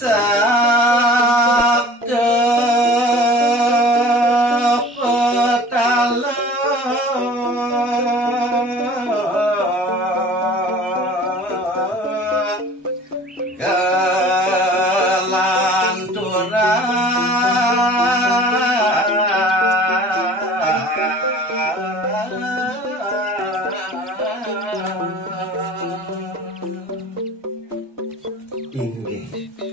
Sabda petala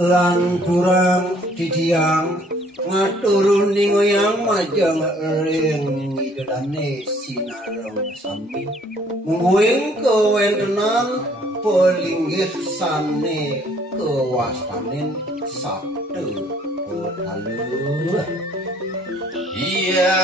Lanturang didiang ngaturuni ngoyang majang ring idane sinarong sami mungguing kewentenan pelinggih sane kewastanen sabtu halu iya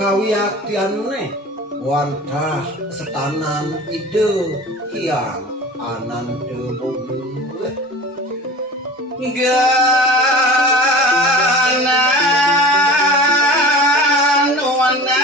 kawiaktiane wantah setanan ide yang anande bogu ganan wana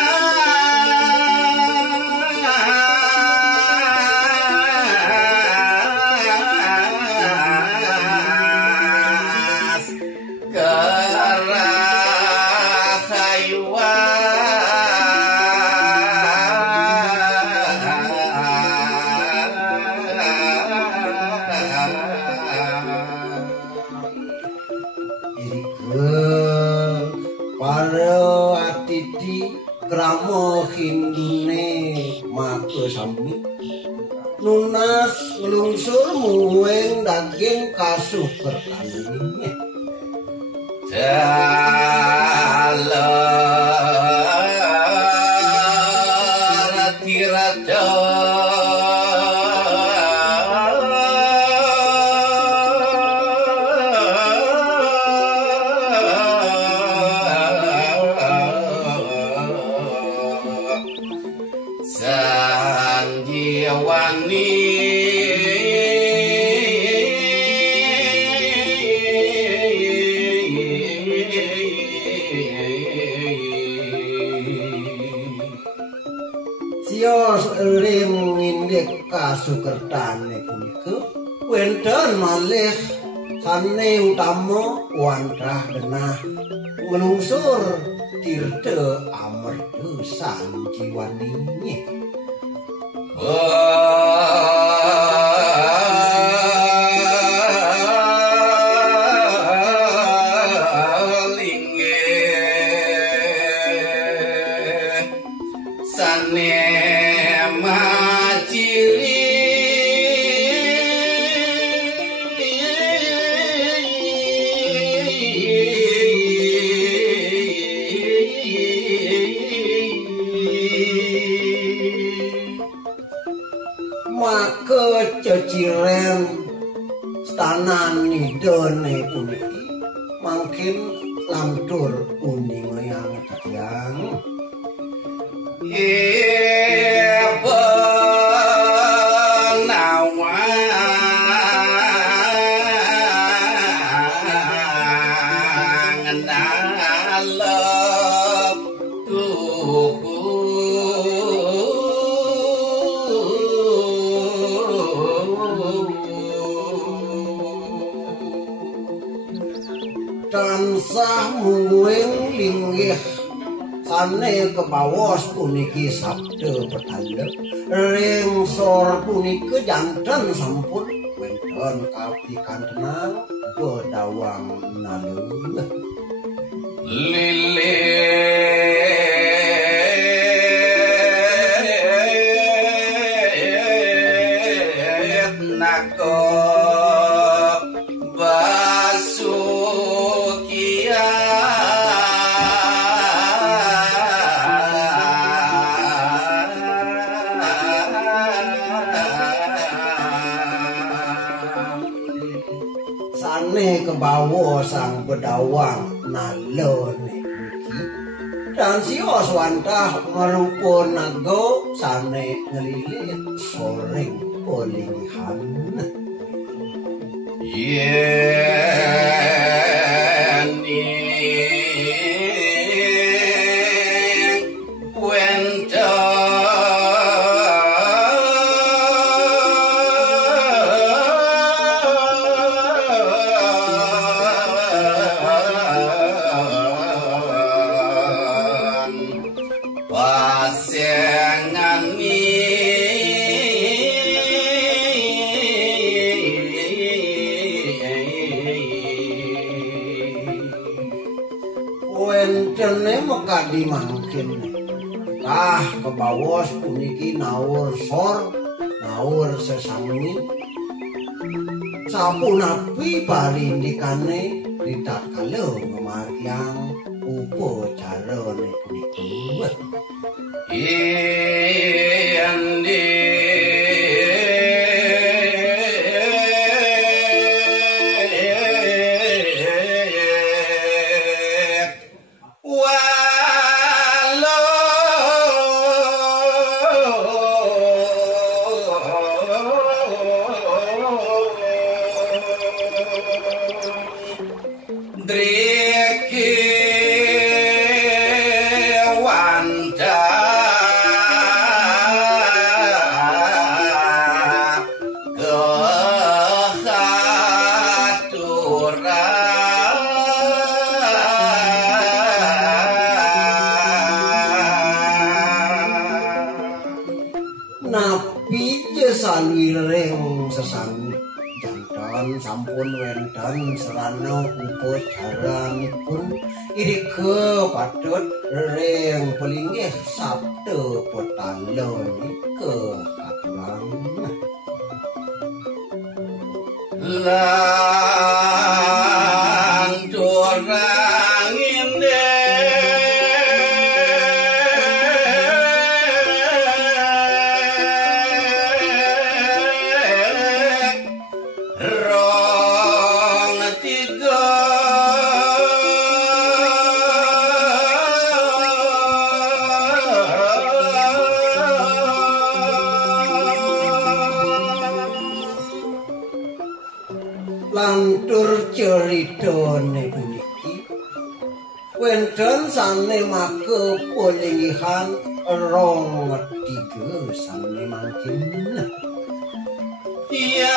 kramo hindune maka sami nunas ngelungsur muweng daging kasuh pertandingannya rati-rata kasukertane punika wonten malih sane utama wantah genah ngelungsur tirta amarga sanjiwaninge ceciren stanan nidone puniki mangkin lantur pundi ngoyang tiyang tansah muwing linggih sane kepawas puniki sabda petanda ring sor punika janten sampun wonten kapikantenan bedawang nalung lilit nako basukia sane kebawa sang bedawang nalone iki dan si Oswantah merupa naga sane ngelilit soreng pelingihan yen mekadi mangkin kebawas puniki naur sor naur sesami sapunapi parindikane ditakala ngemaryang upacarane punika sampun wenten serana upacaranipun irike patut reng pelinggih sabda petalon kehaturan lan dorang inde lantur ceritane puniki wenten sane make pelingihan rong tiga sane mangkin iya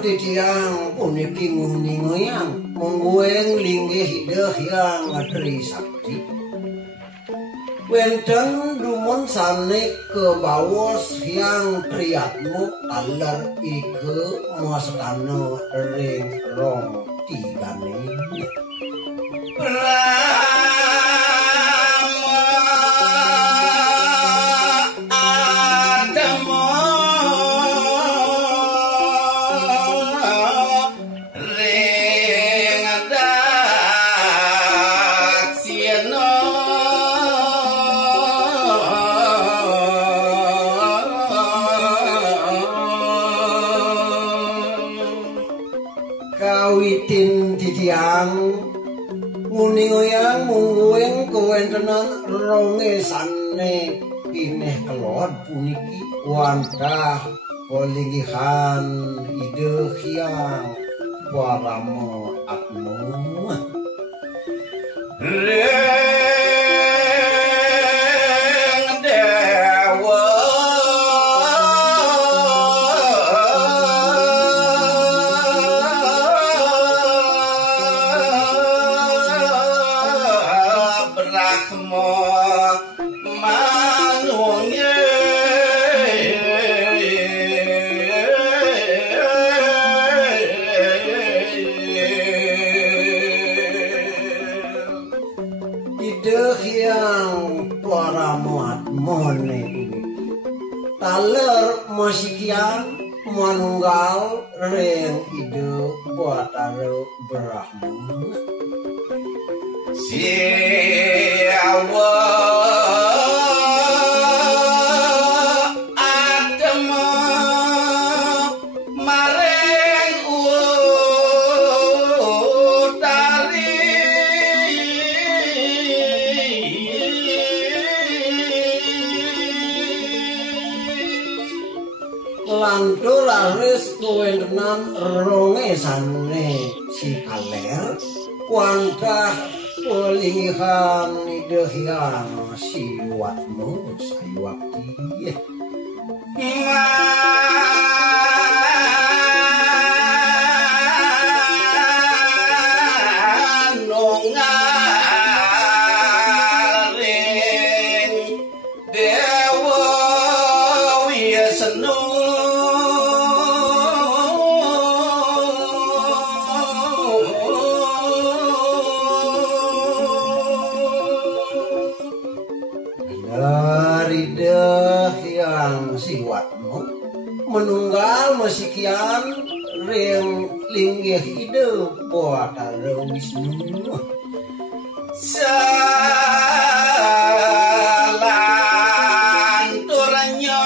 titiang puniki nguni ngoyang munggueng linggih hideh yang tri sakti wenten dumun sane kebawos yang triatmu alar ike muastana ring rong tigane kawitin titiang muni ngoyang mungguing kewentenan ronge sane pineh kelod puniki wantah pelingihan ide hyang waramo atmo yang para muat mone taler masikian manunggal reng ide buataro berahmu siawa atma mareng utari lantur laris kuwentenan rongesane si kaler kuantah pelinghan idehian si watmu sayuakti manungaring dewa wisnu dari deh yang siwatmu menunggal masikian ring linggih ide buat ada Wisnu salanturnya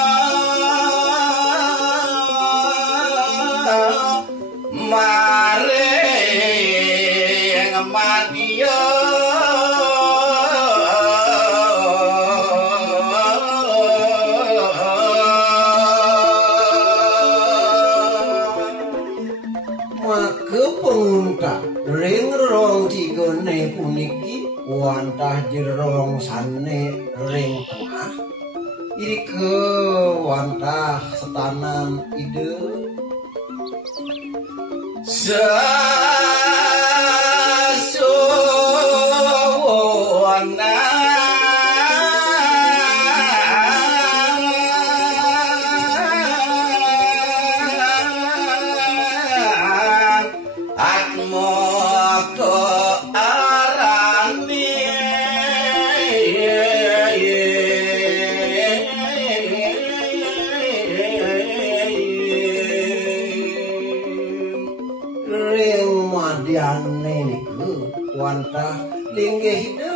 maring madya maka pengunta ring rong tigone puniki wantah jerong sane ring tengah iri ke wantah setanan ide sasuwana atmoko arane ring madiane niku wantah linggih ide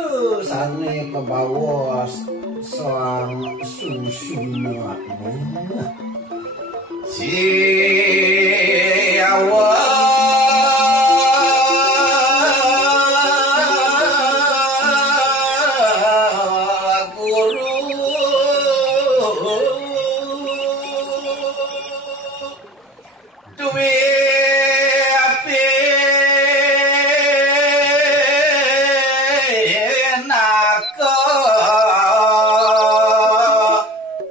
sane kebawas soang susunatmu siawa guru duwe ape naka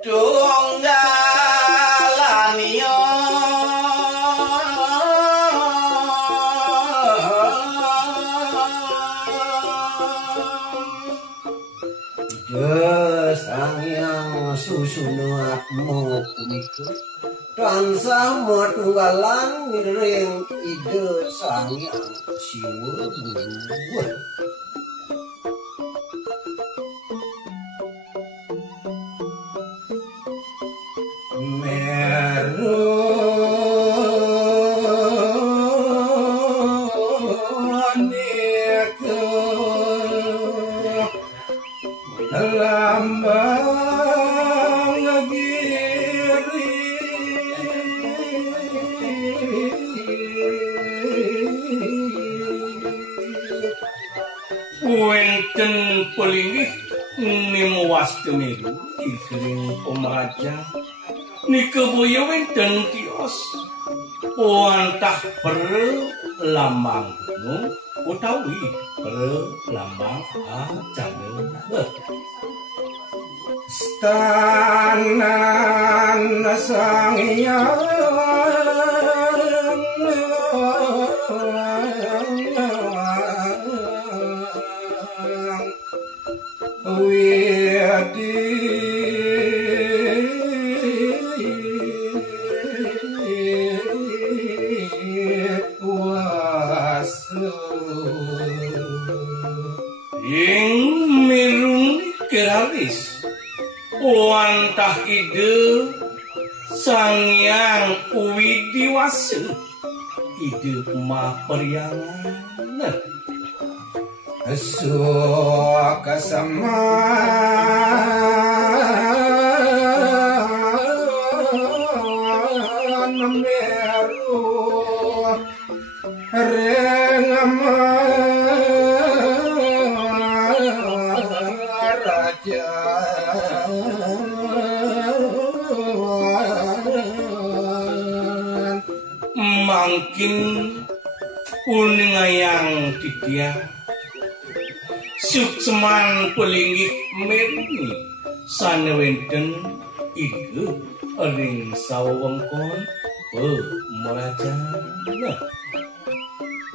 tunggalaniyo Sang susunatmu punika tansah matunggalan ring ide sang siwa guru meru lambang giri wenten pelinggih nimuwastu niku dikering pemaja nikeboya wenten tios wantah per lambang utawi berlambang acara stanan sang hyang ing mirung Keraris wantah ide Sangyang Widiwasa ide mah periangan suka sama meru rengama raja mangkin uningayang titiang sukseman pelinggih merni sanewenten ide ring sawengkon pemrajana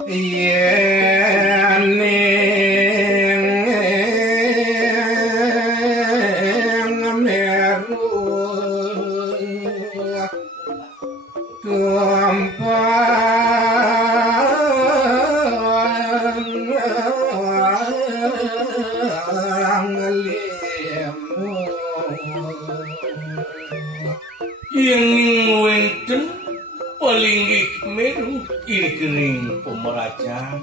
yen meru yang wenten palinggih meru irkering pemeraja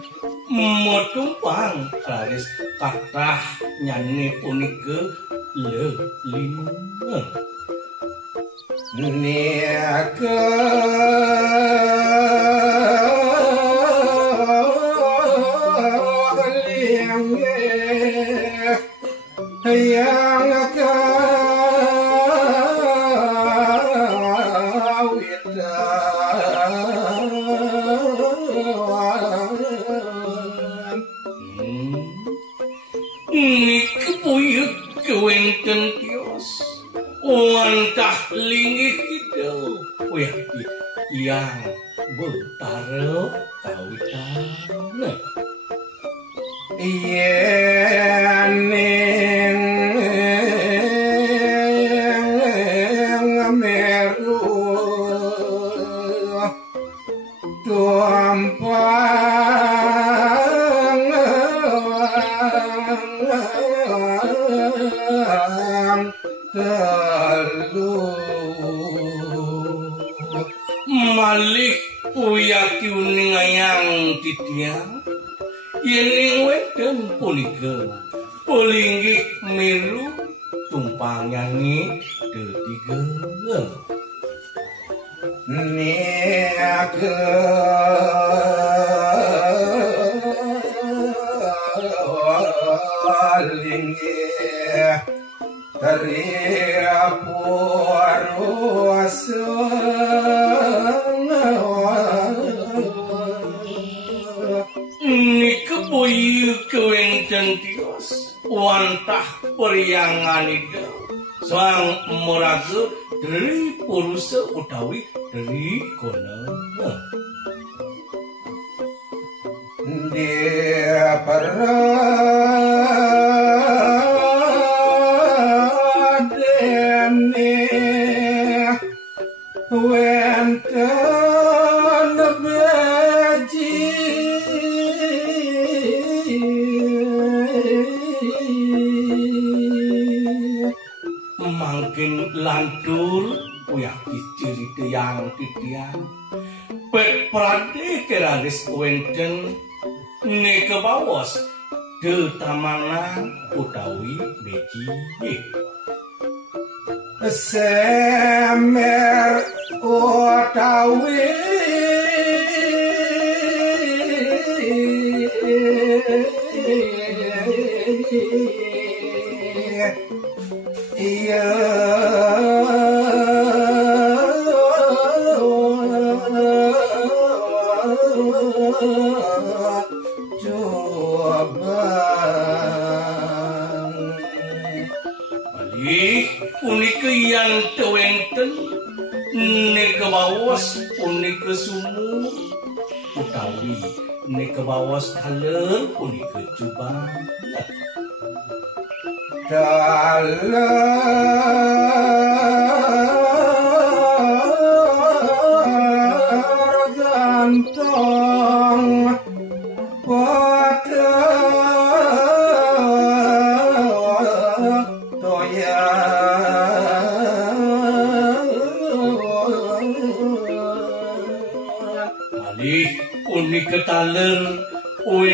motumpang raris kathah nyanyi punika lima niaka yang kepuyut kewenten tios wantah linggih kita yang bertarep kawitan yen meru tuampang malih uyati uningayang titiang yening weden punika pelinggih milu tumpang nyanyi detiga niaka linggih teriapuaruasa nikebuyu kewenten tios wantah periangan ida sang meraga dari purusa utawi dari kona dia paradene wenten beji mangkin lantur uyaki cerita yang titiang pek prade keraris wenten ne kebawas de tamana utawi beji semer utawi iya punika yang tewenten ne kebawas punika sumur utawi ne kebawas kaler punika jubah dalam gantong pada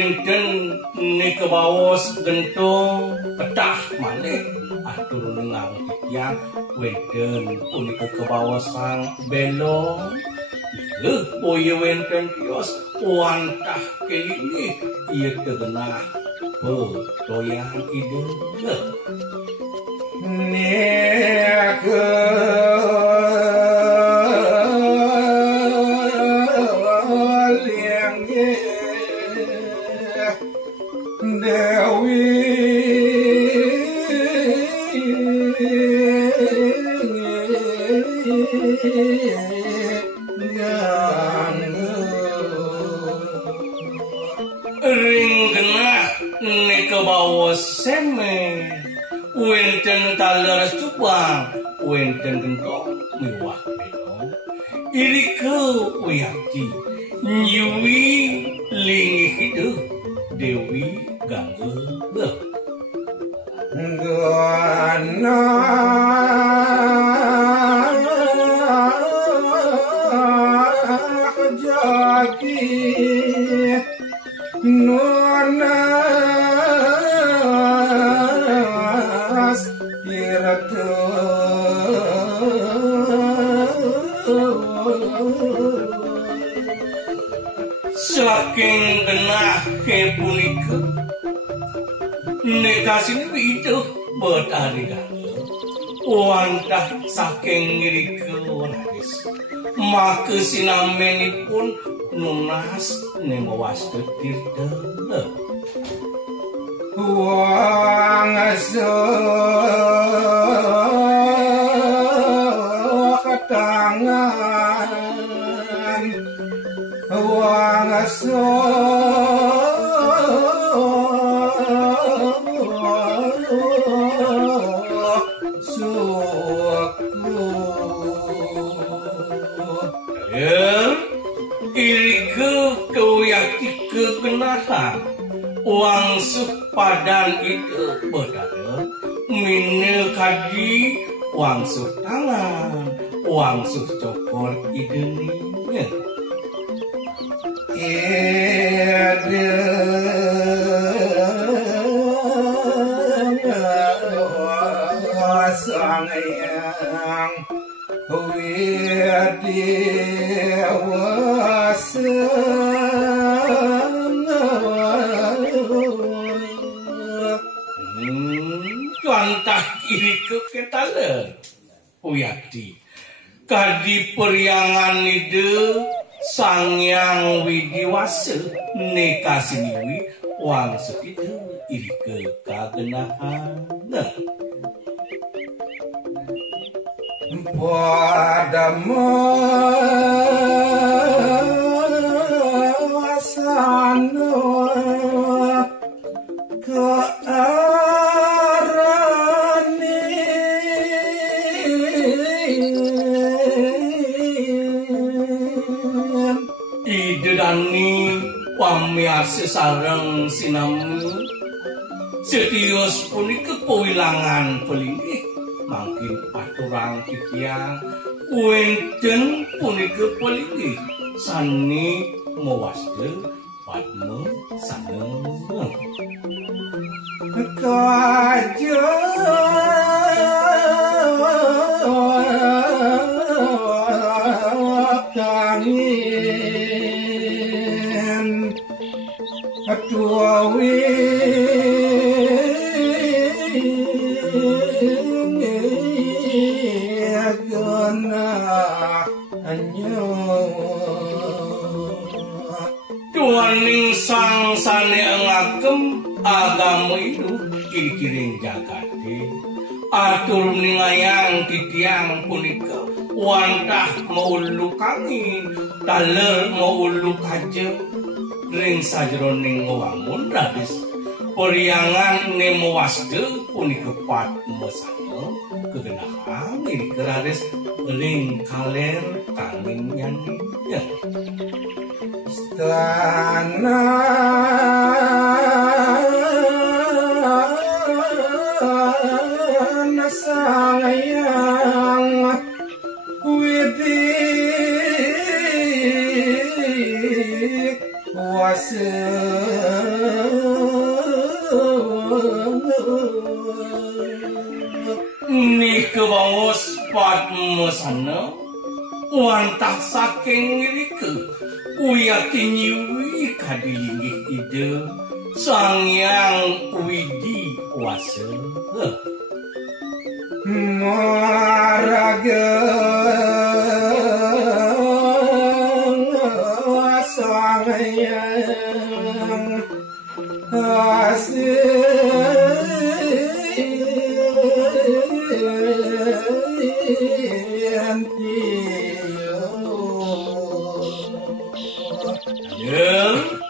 wenten nikabaos gentong petah malih atur nengang yang wenten punika kebawas sang belong boye wenten kios wantah kelingi ieu tegenah doyan ide neke liangge dewi ring genah nikabaos seme wenten taler cubang wenten gentong miwah belong irike wiyati nyuwi lingi hidup dewi gangge gana jaki nonas piratu saking genah ke punika nekasini itu betari gangge wantah saking ngirike waris maka sinamenipun nunas nemawas ketirda wang tangan wang irike kewiyati kegenahan wangsuh padan itu bedada mine kadi wangsuh tangan wangsuh cokor ideninya ide sang yang Lantah kiri ke ketala Uyati kadi periangan ide Sangyang Widiwasa nekasiniwi wangsu itu iri ke kagenahan pada masana idedani pamiarsa sareng sinami setios punika kewilangan pelingih mangkin aturang titiang wenten punika pelingih sani mewasde padme saneng kajangin atuawi tuaning sang sane ngagem agama itu kiri-kiring jagate atur ningayang titiang punika wantah maulu kami taler maulu kajeng ring sajroning wangun radis periangan nemowaste punika pat mesana kegenahan ing radis ring kaler kanging nyanyi istana sayang widi wase Nika bangos Padmasana wantah saking ngiriku uyakin nyuwi kadilinggih ide Sang Hyang Widi Wasa Maraga Sang Hyang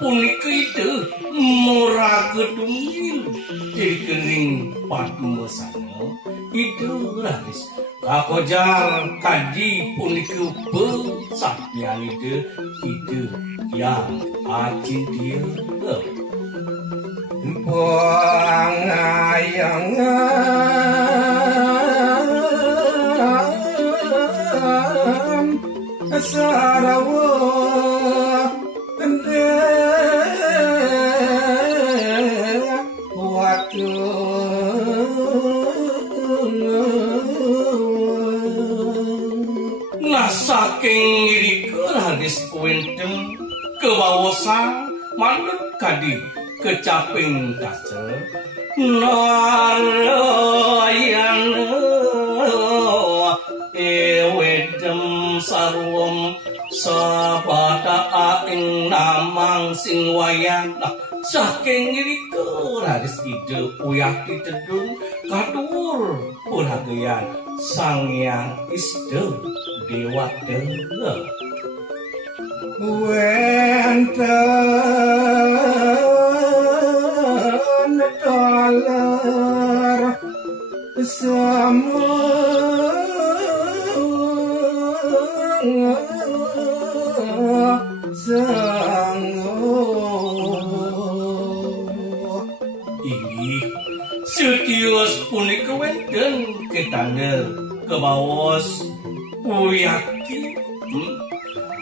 punika itu Moraga Dunggil Dikening Padmasana itu raris kakojar kadi punika pesakyan itu yang acintia Pangayangan Sarawa saking ngirika hadis wenten kewawasan manut kadi kecaping kaca Narayana ewedem sarwam sabata ing namang sing wayang saking ngirika hadis ide uyah ditedun kadur puragayan Sang Hyang Ista Dewata Wenten dolar inggih setios punika wenten ketanda kebawas uyaki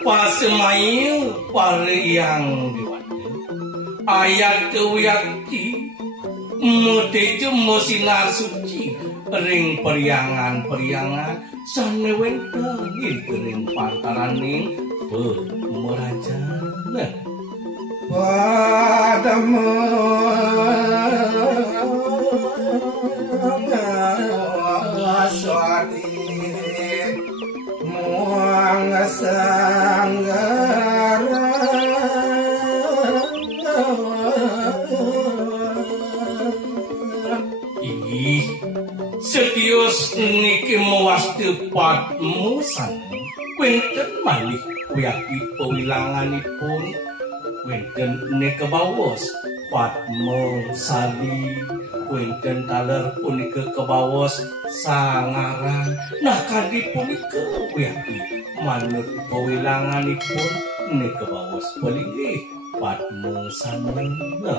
pasemayu pariyang dewata ayat uyaki mutejo mosinar suci ring periangan sane wenten ing pantaraning pemerajana Padamu Swati Muang Sanggara Ih, setios niki mewasti Padmasana wenten malih uyaki pewilanganipun wenten nika bawas Padmasari wenten taler punika kebawas sangaran nah kadi punika uyaki manut pewilanganipun nika bawas palinggih Padmasana